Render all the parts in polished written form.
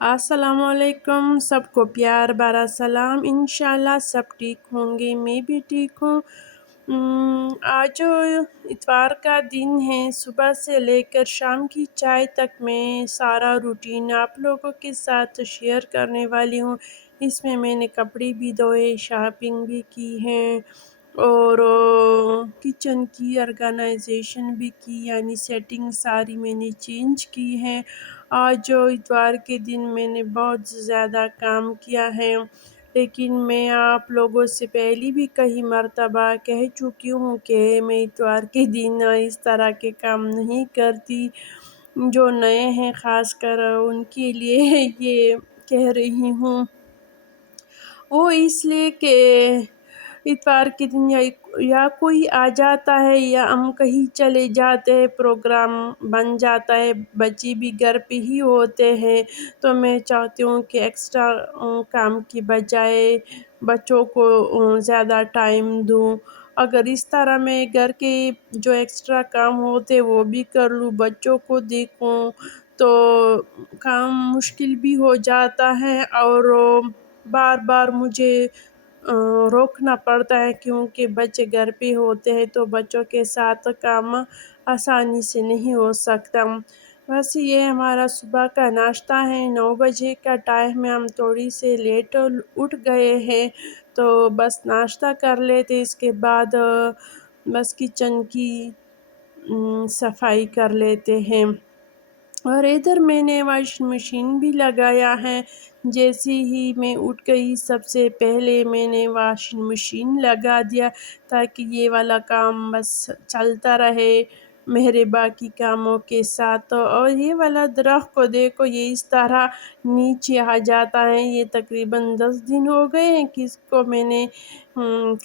السلام علیکم، سب کو پیار بھرا سلام۔ انشاءاللہ سب ٹھیک ہوں گے، میں بھی ٹھیک ہوں۔ آج اتوار کا دن ہے، صبح سے لے کر شام کی چائے تک میں سارا روٹین آپ لوگوں کے ساتھ شیئر کرنے والی ہوں۔ اس میں نے کپڑے بھی دھوئے، شاپنگ بھی کی ہے اور کچن کی آرگنائزیشن بھی کی، یعنی سیٹنگ ساری میں نے چینج کی ہے۔ آج اتوار کے دن میں نے بہت زیادہ کام کیا ہے، لیکن میں آپ لوگوں سے پہلی بھی کئی مرتبہ کہہ چکی ہوں کہ میں اتوار کے دن اس طرح کے کام نہیں کرتی۔ جو نئے ہیں خاص کر ان کے لیے یہ کہہ رہی ہوں، وہ اس لیے کہ اتوار کے دن یا کوئی آ جاتا ہے یا ہم کہیں چلے جاتے ہیں، پروگرام بن جاتا ہے، بچے بھی گھر پہ ہی ہوتے ہیں، تو میں چاہتی ہوں کہ ایکسٹرا کام کی بجائے بچوں کو زیادہ ٹائم دوں۔ اگر اس طرح میں گھر کے جو ایکسٹرا کام ہوتے وہ بھی کر لوں، بچوں کو دیکھوں، تو کام مشکل بھی ہو جاتا ہے اور بار بار مجھے روکنا پڑتا ہے، کیونکہ بچے گھر پہ ہوتے ہیں تو بچوں کے ساتھ کام آسانی سے نہیں ہو سکتا۔ بس یہ ہمارا صبح کا ناشتہ ہے، 9 بجے کا ٹائم ہے، ہم تھوڑی سے لیٹ اٹھ گئے ہیں، تو بس ناشتہ کر لیتے، اس کے بعد بس کچن کی صفائی کر لیتے ہیں۔ اور ادھر میں نے واشنگ مشین بھی لگایا ہے۔ جیسے ہی میں اٹھ گئی سب سے پہلے میں نے واشنگ مشین لگا دیا، تاکہ یہ والا کام بس چلتا رہے میرے باقی کاموں کے ساتھ۔ اور یہ والا درخت کو دیکھو، یہ اس طرح نیچے آ جاتا ہے۔ یہ تقریباً 10 دن ہو گئے ہیں کہ اس کو میں نے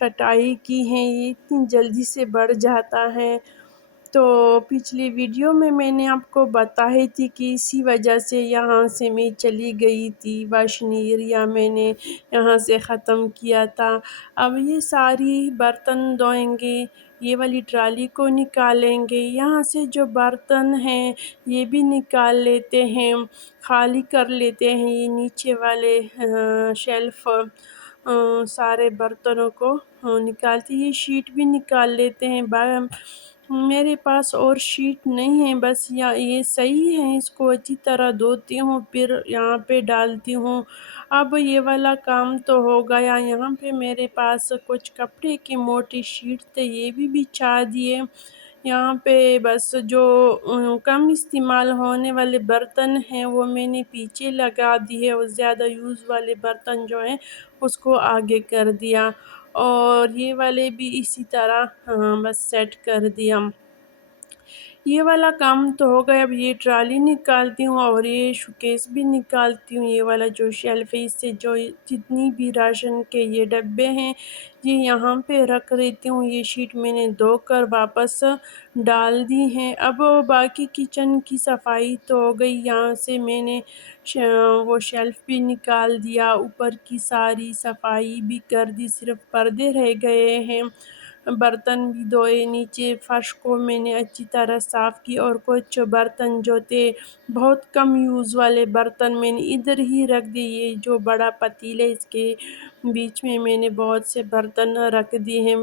کٹائی کی ہے، یہ اتنی جلدی سے بڑھ جاتا ہے۔ تو پچھلی ویڈیو میں نے آپ کو بتائی تھی کہ اسی وجہ سے یہاں سے میں چلی گئی تھی، واشنگ ایریا میں نے یہاں سے ختم کیا تھا۔ اب یہ ساری برتن دھوئیں گے، یہ والی ٹرالی کو نکالیں گے، یہاں سے جو برتن ہیں یہ بھی نکال لیتے ہیں، خالی کر لیتے ہیں یہ نیچے والے شیلف، سارے برتنوں کو نکالتے، یہ شیٹ بھی نکال لیتے ہیں۔ میرے پاس اور شیٹ نہیں ہے، بس یہ صحیح ہے، اس کو اچھی طرح دھوتی ہوں پھر یہاں پہ ڈالتی ہوں۔ اب یہ والا کام تو ہو گیا، یہاں پہ میرے پاس کچھ کپڑے کی موٹی شیٹ تھے، یہ بھی بچھا دیے۔ یہاں پہ بس جو کم استعمال ہونے والے برتن ہیں وہ میں نے پیچھے لگا دیے، اور زیادہ یوز والے برتن جو ہیں اس کو آگے کر دیا، اور یہ والے بھی اسی طرح بس سیٹ کر دیا۔ یہ والا کام تو ہو گیا، اب یہ ٹرالی نکالتی ہوں اور یہ شوکیس بھی نکالتی ہوں۔ یہ والا جو شیلف ہے، اس سے جو جتنی بھی راشن کے یہ ڈبے ہیں یہ یہاں پہ رکھ لیتی ہوں۔ یہ شیٹ میں نے دھو کر واپس ڈال دی ہیں۔ اب باقی کچن کی صفائی تو ہو گئی، یہاں سے میں نے وہ شیلف بھی نکال دیا، اوپر کی ساری صفائی بھی کر دی، صرف پردے رہ گئے ہیں۔ برتن بھی دھوئے، نیچے فرش کو میں نے اچھی طرح صاف کی، اور کچھ برتن جو تھے بہت کم یوز والے برتن میں نے ادھر ہی رکھ دیے۔ یہ جو بڑا پتیلے، اس کے بیچ میں نے بہت سے برتن رکھ دیے ہیں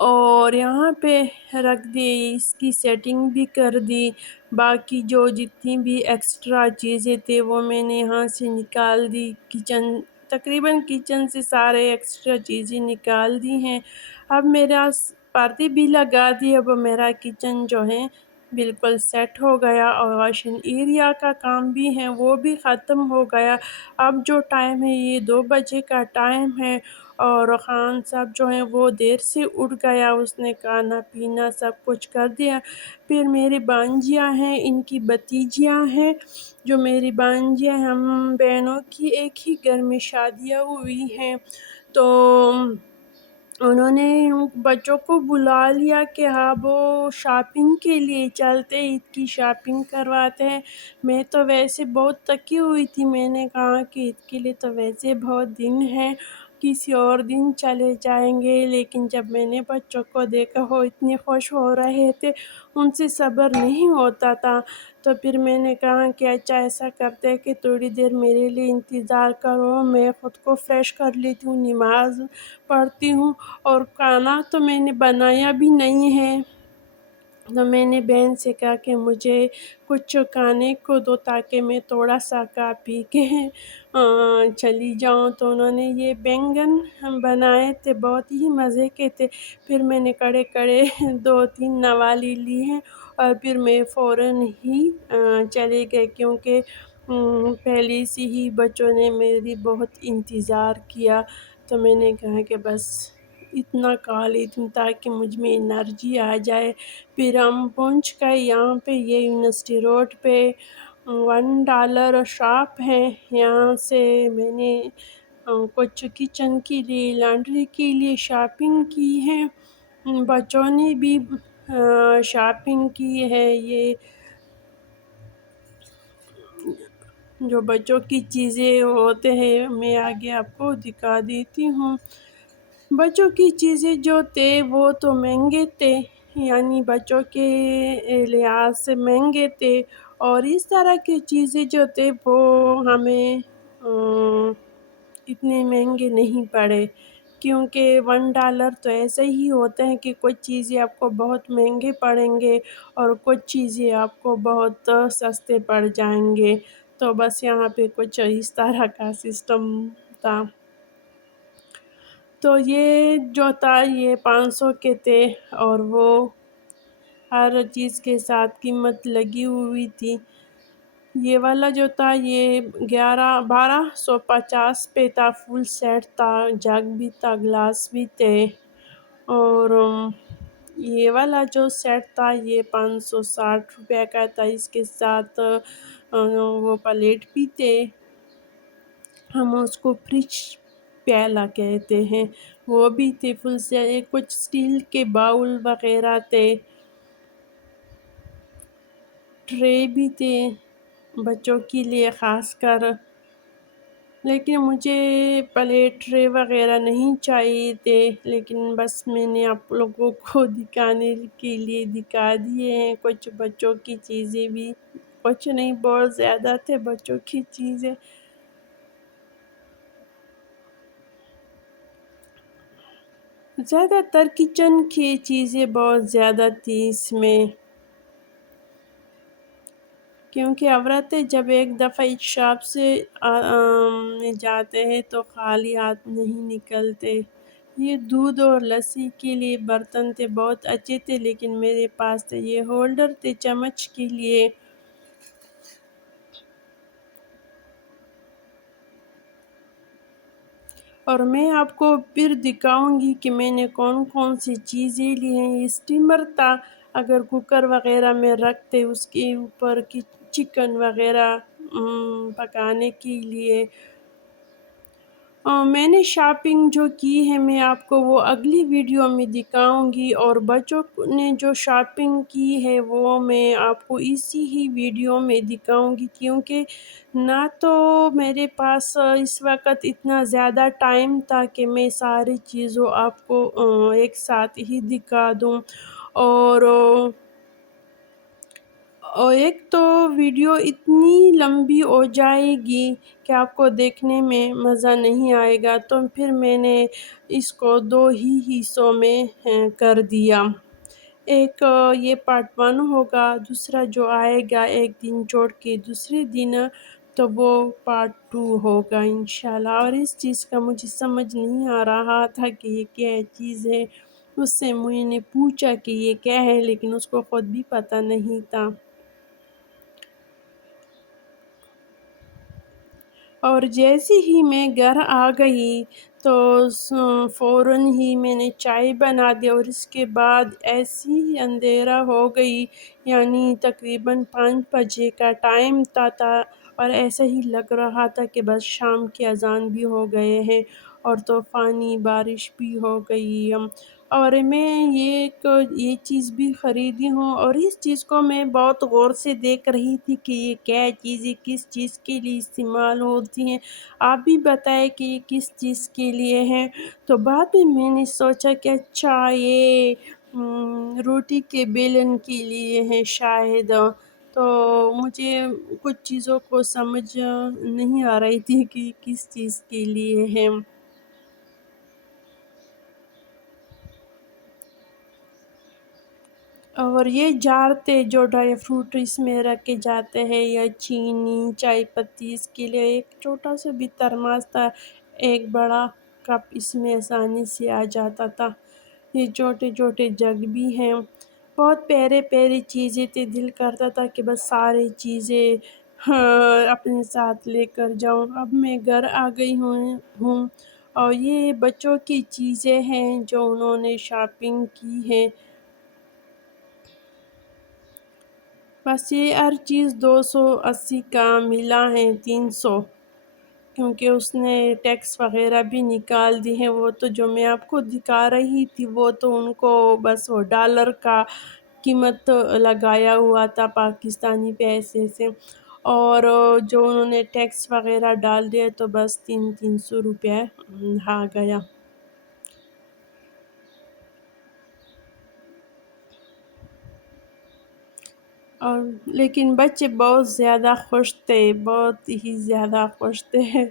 اور یہاں پہ رکھ دی، اس کی سیٹنگ بھی کر دی۔ باقی جو جتنی بھی ایکسٹرا چیزیں تھے وہ میں نے یہاں سے نکال دی، تقریباً کچن سے سارے ایکسٹرا چیزیں نکال دی ہیں۔ اب میرا پردے بھی لگا دی، اب میرا کچن جو ہے بالکل سیٹ ہو گیا، اور واشنگ ایریا کا کام بھی ہے وہ بھی ختم ہو گیا۔ اب جو ٹائم ہے یہ 2 بجے کا ٹائم ہے، اور خان صاحب جو ہیں وہ دیر سے اٹھ گیا، اس نے کھانا پینا سب کچھ کر دیا۔ پھر میری بانجیاں ہیں، ان کی بھتیجیاں ہیں، جو میری بانجیاں ہیں، ہم بہنوں کی ایک ہی گھر میں شادیاں ہوئی ہیں، تو انہوں نے بچوں کو بلا لیا کہ اب وہ شاپنگ کے لیے چلتے، عید کی شاپنگ کرواتے ہیں۔ میں تو ویسے بہت تکی ہوئی تھی، میں نے کہا کہ عید کے لیے تو ویسے بہت دن ہیں، کسی اور دن چلے جائیں گے، لیکن جب میں نے بچوں کو دیکھا وہ اتنے خوش ہو رہے تھے، ان سے صبر نہیں ہوتا تھا، تو پھر میں نے کہا کہ اچھا ایسا کرتے ہیں کہ تھوڑی دیر میرے لیے انتظار کرو، میں خود کو فریش کر لیتی ہوں، نماز پڑھتی ہوں، اور کھانا تو میں نے بنایا بھی نہیں ہے۔ تو میں نے بہن سے کہا کہ مجھے کچھ کھانے کو دو تاکہ میں تھوڑا سا کھا پی کے چلی جاؤں، تو انہوں نے یہ بینگن بنائے تھے، بہت ہی مزے کے تھے۔ پھر میں نے کڑے کڑے 2-3 نوالی لی ہیں، اور پھر میں فوراً ہی چلے گئے، کیونکہ پہلے سے ہی بچوں نے میری بہت انتظار کیا، تو میں نے کہا کہ بس اتنا کھا لیتی ہوں تاکہ مجھ میں انرجی آ جائے۔ پھر ہم پہنچ گئے یہاں پہ، یہ یونیورسٹی روڈ پہ $1 شاپ ہے، یہاں سے میں نے کچھ کچن کے لیے، لانڈری کے لیے شاپنگ کی ہے، بچوں نے بھی شاپنگ کی ہے۔ یہ جو بچوں کی چیزیں ہوتے ہیں میں آگے آپ کو دکھا دیتی ہوں۔ بچوں کی چیزیں جو تھے وہ تو مہنگے تھے، یعنی بچوں کے لحاظ سے مہنگے تھے، اور اس طرح کی چیزیں جو تھے وہ ہمیں اتنے مہنگے نہیں پڑے، کیونکہ $1 تو ایسے ہی ہوتا ہے کہ کچھ چیزیں آپ کو بہت مہنگے پڑیں گے اور کچھ چیزیں آپ کو بہت سستے پڑ جائیں گے، تو بس یہاں پہ کچھ اس طرح کا سسٹم تھا۔ تو یہ جو تھا یہ 500 کے تھے، اور وہ ہر چیز کے ساتھ قیمت لگی ہوئی تھی۔ یہ والا جو تھا یہ 1250 پہ تھا، فل سیٹ تھا، جگ بھی تھا، گلاس بھی تھے، اور یہ والا جو سیٹ تھا یہ 560 روپے کا تھا، اس کے ساتھ وہ پلیٹ بھی تھے، ہم اس کو فریج پیالہ کہتے ہیں، وہ بھی تھے فل سیٹ، کچھ اسٹیل کے باؤل وغیرہ تھے، ٹرے بھی تھے بچوں کے لیے خاص کر، لیکن مجھے پلیٹ ٹرے وغیرہ نہیں چاہیے تھے، لیکن بس میں نے آپ لوگوں کو دکھانے کے لیے دکھا دیے ہیں۔ کچھ بچوں کی چیزیں بھی، کچھ نہیں بہت زیادہ تھے بچوں کی چیزیں۔ زیادہ تر کچن کی چیزیں بہت زیادہ تھی اس میں، کیونکہ عورتیں جب ایک دفعہ اس شاپ سے جاتے ہیں تو خالی ہاتھ نہیں نکلتے۔ یہ دودھ اور لسی کے لیے برتن تھے، بہت اچھے تھے، لیکن میرے پاس تھے یہ ہولڈر تھے چمچ کے لیے، اور میں آپ کو پھر دکھاؤں گی کہ میں نے کون کون سی چیزیں لی ہیں۔ یہ اسٹیمر تھا، اگر کوکر وغیرہ میں رکھتے اس کے اوپر کی چکن وغیرہ پکانے کے لیے۔ میں نے شاپنگ جو کی ہے میں آپ کو وہ اگلی ویڈیو میں دکھاؤں گی، اور بچوں نے جو شاپنگ کی ہے وہ میں آپ کو اسی ہی ویڈیو میں دکھاؤں گی، کیونکہ نہ تو میرے پاس اس وقت اتنا زیادہ ٹائم تھا کہ میں ساری چیزوں آپ کو ایک ساتھ ہی دکھا دوں، اور ایک تو ویڈیو اتنی لمبی ہو جائے گی کہ آپ کو دیکھنے میں مزہ نہیں آئے گا، تو پھر میں نے اس کو 2 ہی حصوں میں کر دیا۔ ایک یہ پارٹ 1 ہوگا، دوسرا جو آئے گا ایک دن چھوڑ کے دوسرے دن، تو وہ پارٹ 2 ہوگا انشاءاللہ۔ اور اس چیز کا مجھے سمجھ نہیں آ رہا تھا کہ یہ کیا چیز ہے، اس سے میں نے پوچھا کہ یہ کیا ہے، لیکن اس کو خود بھی پتہ نہیں تھا۔ اور جیسے ہی میں گھر آ گئی تو فوراً ہی میں نے چائے بنا دی، اور اس کے بعد ایسی ہی اندھیرا ہو گئی، یعنی تقریباً 5 بجے کا ٹائم تھا، اور ایسا ہی لگ رہا تھا کہ بس شام کی اذان بھی ہو گئے ہیں، اور طوفانی بارش بھی ہو گئی، اور میں یہ چیز بھی خریدی ہوں، اور اس چیز کو میں بہت غور سے دیکھ رہی تھی کہ یہ کیا چیزیں کس چیز کے لیے استعمال ہوتی ہیں، آپ بھی بتائیں کہ یہ کس چیز کے لیے ہیں۔ تو بعد میں نے سوچا کہ اچھا یہ روٹی کے بیلن کے لیے ہے شاید۔ تو مجھے کچھ چیزوں کو سمجھ نہیں آ رہی تھی کہ کس چیز کے لیے ہے۔ اور یہ جار تھے جو ڈرائی فروٹ اس میں رکھے جاتے ہیں، یا چینی چائے پتی، اس کے لیے ایک چھوٹا سا بھی ترماس تھا، ایک بڑا کپ اس میں آسانی سے آ جاتا تھا۔ یہ چھوٹے چھوٹے جگ بھی ہیں، بہت پیارے پیاری چیزیں تھے، دل کرتا تھا کہ بس سارے چیزیں اپنے ساتھ لے کر جاؤں۔ اب میں گھر آ گئی ہوں اور یہ بچوں کی چیزیں ہیں جو انہوں نے شاپنگ کی ہے۔ بس یہ ہر چیز 280 کا ملا ہے، 300، کیونکہ اس نے ٹیکس وغیرہ بھی نکال دی ہیں۔ وہ تو جو میں آپ کو دکھا رہی تھی وہ تو ان کو بس وہ ڈالر کا قیمت لگایا ہوا تھا پاکستانی پیسے سے، اور جو انہوں نے ٹیکس وغیرہ ڈال دیا تو بس 300 روپے آ گیا۔ اور لیکن بچے بہت زیادہ خوش تھے، بہت ہی زیادہ خوش تھے،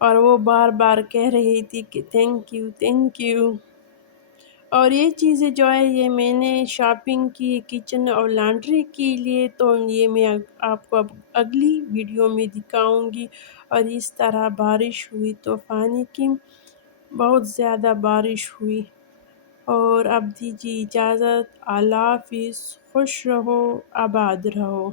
اور وہ بار بار کہہ رہی تھی کہ تھینک یو تھینک یو۔ اور یہ چیزیں جو ہے یہ میں نے شاپنگ کی کچن اور لانڈری کے لیے، تو یہ میں آپ کو اب اگلی ویڈیو میں دکھاؤں گی۔ اور اس طرح بارش ہوئی طوفانی کی، بہت زیادہ بارش ہوئی۔ اور اب دیجیے اجازت، اللہ حافظ، خوش رہو آباد رہو۔